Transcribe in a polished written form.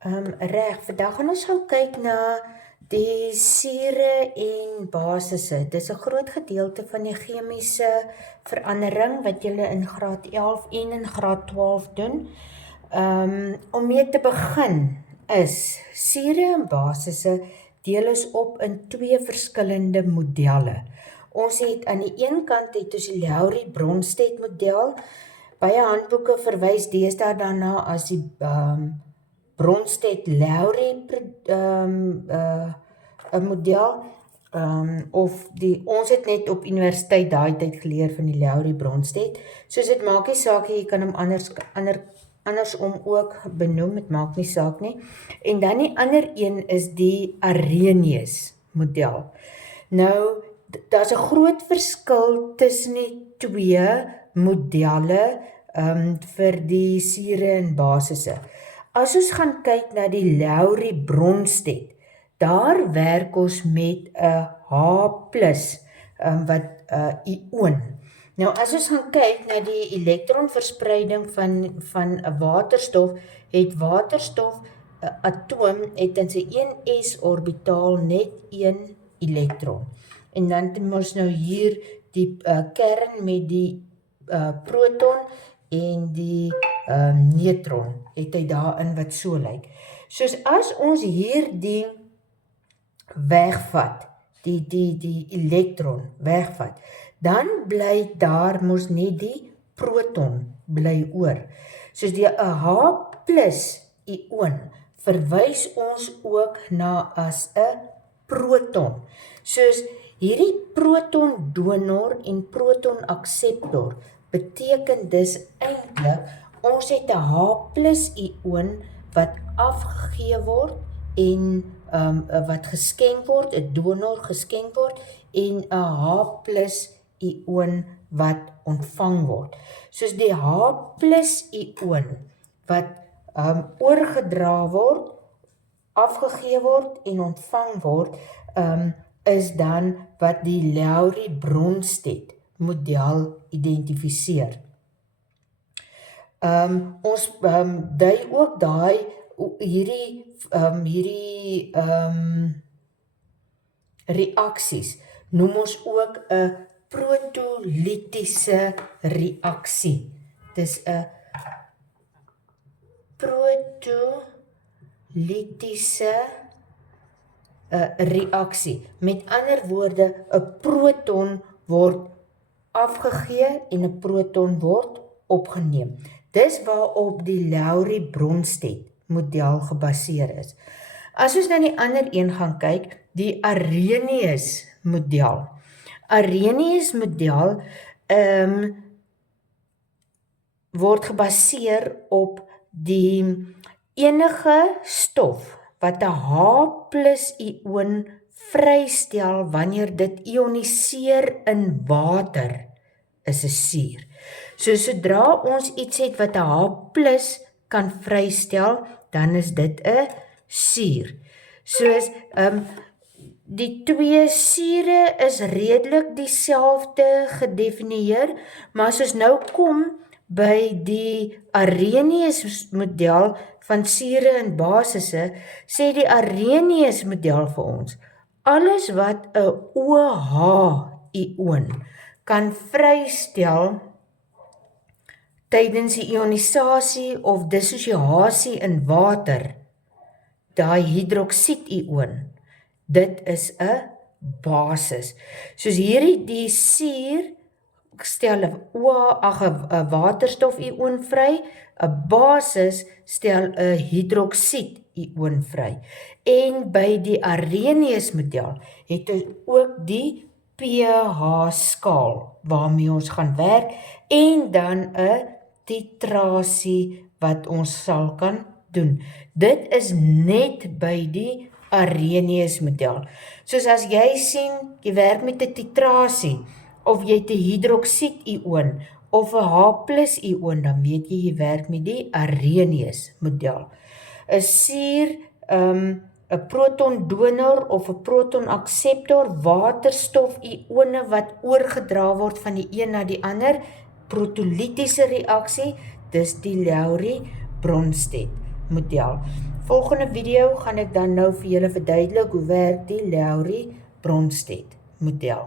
Reg, vandag gaan ons gaan kyk na die sure en basisse. Dis 'n groot gedeelte van die chemiese verandering wat julle in graad 11 en in graad 12 doen. Om mee te begin is sure en basisse deel ons op in twee verskillende modelle. Ons het aan die een kant het ons die Lowry-Bronsted model. Baie handboeke verwys deesdae daarna as die Bronsted-Lowry model, ons het net op universiteit daai tyd geleer van die Lowry-Bronsted, soos dit maak nie saak, jy kan hom andersom ook benoem, het maak nie saak nie. En dan die ander een is die Arrhenius model. Nou, daar's 'n groot verskil tussen die twee modelle vir die sure en basisse. As ons gaan kyk na die Lowry-Bronsted, daar werk ons met 'n H+ wat ion. Nou as ons gaan kyk na die elektronverspreiding van 'n waterstof, het waterstof 'n atoom het in sy 1s orbitaal net 1 elektron. En dan het ons nou hier die kern met die proton en die neutron het hy daarin wat so lyk. Soos as ons hierdie wegvat, die elektron wegvat, dan bly daar mos net die proton bly oor. Soos die H+ ion verwys ons ook na as 'n proton. Soos hierdie proton donor en proton akseptor beteken dus eintlik ons het 'n H+ ion wat afgegee word en wat geskenk word, 'n donor geskenk word en 'n H+ ion wat ontvang word. Soos die H+ ion wat oorgedra word, afgegee word en ontvang word, is dan wat die Lowry-Bronsted model identifiseer. Ons dui ook hierdie reaksies noem ons ook 'n protolytiese reaksie. Dis 'n protolytiese reaksie. Met ander woorde, 'n proton word afgegee en 'n proton word opgeneem. Dis waarop die Lowry-Bronsted model gebaseer is. As ons na die ander een gaan kyk, die Arrhenius model. Arrhenius model word gebaseer op die enige stof wat 'n H+ ion vrystel wanneer dit ioniseer in water, is 'n suur. So sodra ons iets het wat 'n H+ kan vrystel, dan is dit 'n suur. Soos die twee sure is redelik dieselfde gedefinieer, maar as ons nou kom by die Arrhenius model van sure en basisse, sê die Arrhenius model vir ons, alles wat 'n OH ion kan vrystel tydens die ionisasie of dissosiasie in water, daai hydroksied ion, dit is 'n basis. Soos hierdie die suur stel 'n waterstof ion vry, 'n basis stel 'n hydroksied ion vry. En by die Arrhenius model het ons ook die pH skaal waarmee ons gaan werk en dan 'n titrasie wat ons sal kan doen. Dit is net by die Arrhenius model. Soos as jy sien, jy werk met 'n titrasie, of jy het 'n hydroksied ion, of 'n H+ ion, dan weet jy werk met die Arrhenius model. 'n suur, 'n proton donor of 'n proton akseptor, waterstof ione wat oorgedra word van die een na die ander, protolytiese reaksie, dis die Lowry-Bronsted model. Volgende video gaan ek dan nou vir julle verduidelik hoe werk die Lowry-Bronsted model.